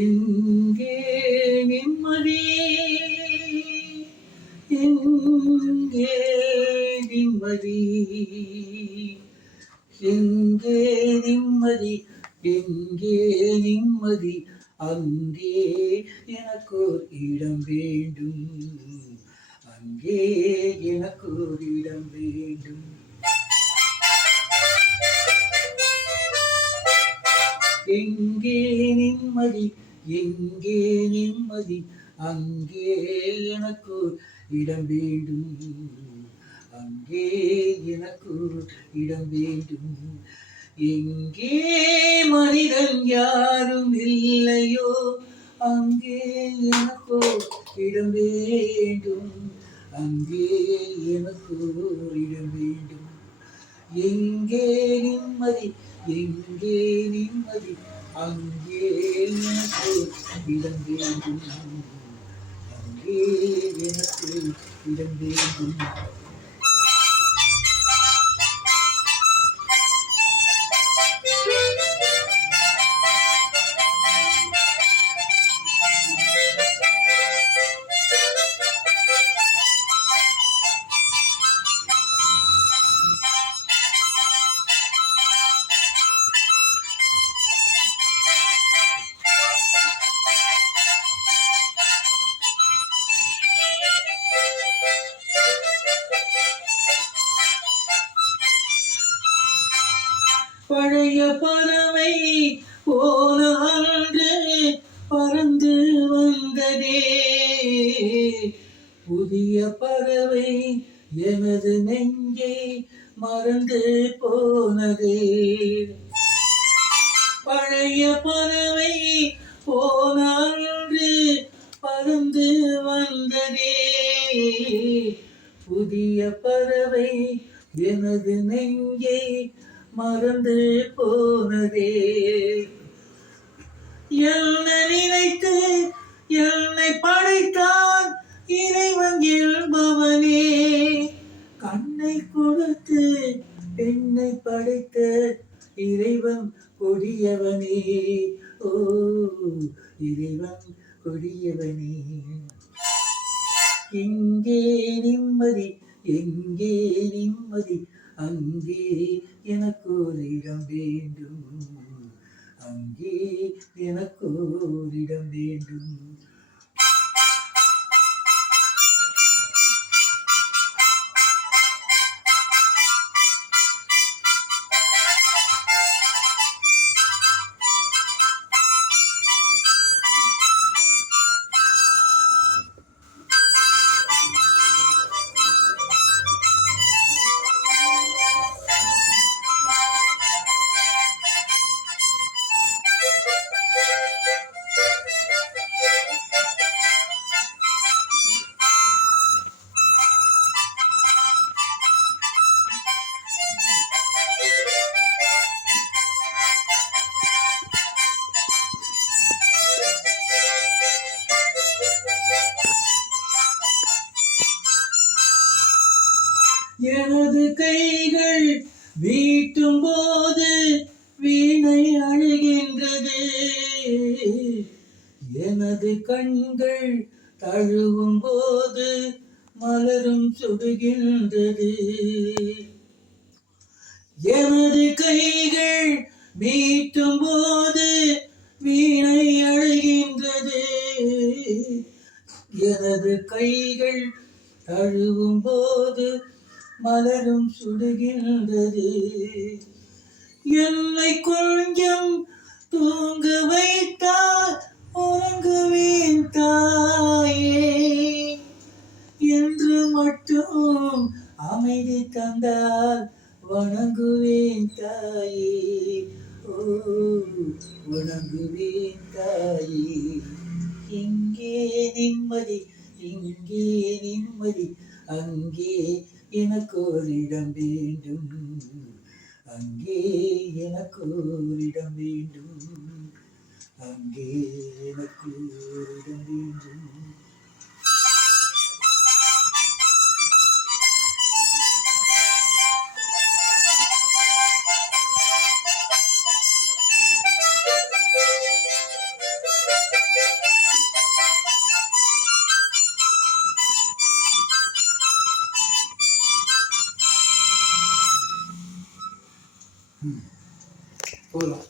எங்கே நிம்மதி, எங்கே நிம்மதி, எங்கே நிம்மதி, எங்கே நிம்மதி, அங்கே எனக்கு ஒரு இடம் வேண்டும், அங்கே எனக்கு ஒரு இடம் வேண்டும். எங்கே நிம்மதி, எங்கே நிம்மதி, அங்கே எனக்கு இடம் வேண்டும், அங்கே எனக்கு இடம் வேண்டும். எங்கே மனிதன் யாரும் இல்லையோ அங்கே எனக்கு இடம் வேண்டும், அங்கே எனக்கு இடம் வேண்டும். எங்கே நிம்மதி, எங்கே நிம்மதி, அங்கே எனக்கு இடம் வேண்டும், அங்கே எனக்கு இடம் வேண்டும். பழைய பறவை போல அன்று பறந்து வந்ததே, புதிய பறவை எனது நெஞ்சை மறந்து போனதே. பழைய பறவை போல அன்று பறந்து வந்ததே, புதிய பறவை எனது நெஞ்சை மறந்து போனதே. என்னை நினைத்து என்னை படைத்தான் இறைவன் என்பவனே, கண்ணை கொடுத்து பெண்ணை படைத்த இறைவன் கொடியவனே, ஓ இறைவன் கொடியவனே. எங்கே நிம்மதி, எங்கே நிம்மதி, அங்கே எனக்கு ஒரு இடம் வேண்டும், அங்கே எனக்கு ஒரு இடம் வேண்டும். எனது கைகள் வீட்டும் போது வீணை அழுகின்றது, எனது கண்கள் தழுவும் போது மலரும் சுடுகின்றது. எனது கைகள் மீட்டும் போது வீணை அழுகின்றது, எனது கைகள் தழுவும் போது மலரும் சுடுகின்றது. என்னை கொஞ்சம் தூங்க வைத்தால் உறங்குவேன் தாயே, என்று மட்டும் அமைதி தந்தால் வணங்குவேன் தாயே, ஓ வணங்குவேன் தாயே. எங்கே நிம்மதி, எங்கே நிம்மதி, அங்கே எனக்கு ஒரு இடம் வேண்டும், அங்கே எனக்கு ஒரு இடம் வேண்டும், அங்கே எனக்கு ஒரு இடம் வேண்டும். போதும்.